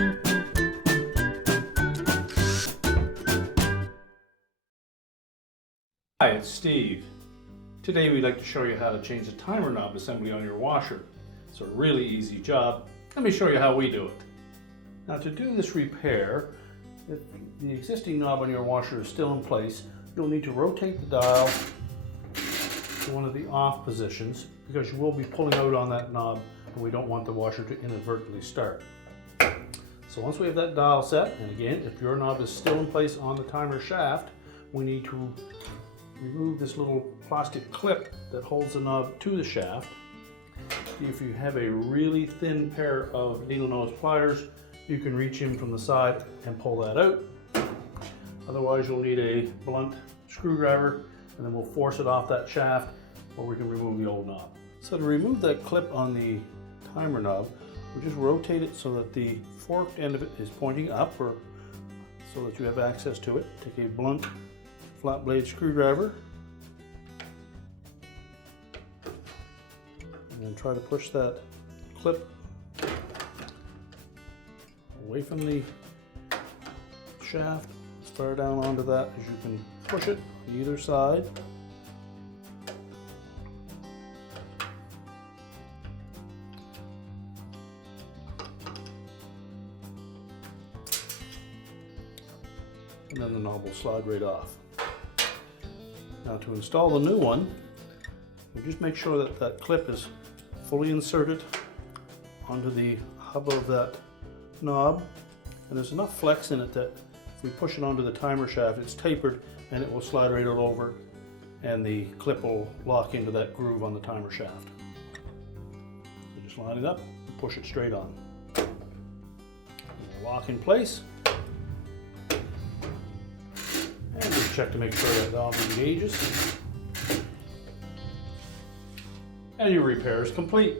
Hi, it's Steve. Today we'd like to show you how to change the timer knob assembly on your washer. It's a really easy job. Let me show you how we do it. Now to do this repair, if the existing knob on your washer is still in place, you'll need to rotate the dial to one of the off positions because you will be pulling out on that knob and we don't want the washer to inadvertently start. So once we have that dial set, and again, if your knob is still in place on the timer shaft, we need to remove this little plastic clip that holds the knob to the shaft. If you have a really thin pair of needle nose pliers, you can reach in from the side and pull that out. Otherwise, you'll need a blunt screwdriver, and then we'll force it off that shaft or we can remove the old knob. So to remove that clip on the timer knob, we'll just rotate it so that the forked end of it is pointing up, or so that you have access to it. Take a blunt flat blade screwdriver and then try to push that clip away from the shaft, as far down onto that as you can push it on either side. And then the knob will slide right off. Now to install the new one, you just make sure that that clip is fully inserted onto the hub of that knob, and there's enough flex in it that if we push it onto the timer shaft, it's tapered and it will slide right all over, and the clip will lock into that groove on the timer shaft. So just line it up and push it straight on. Lock in place. And just check to make sure that valve engages. And your repair is complete.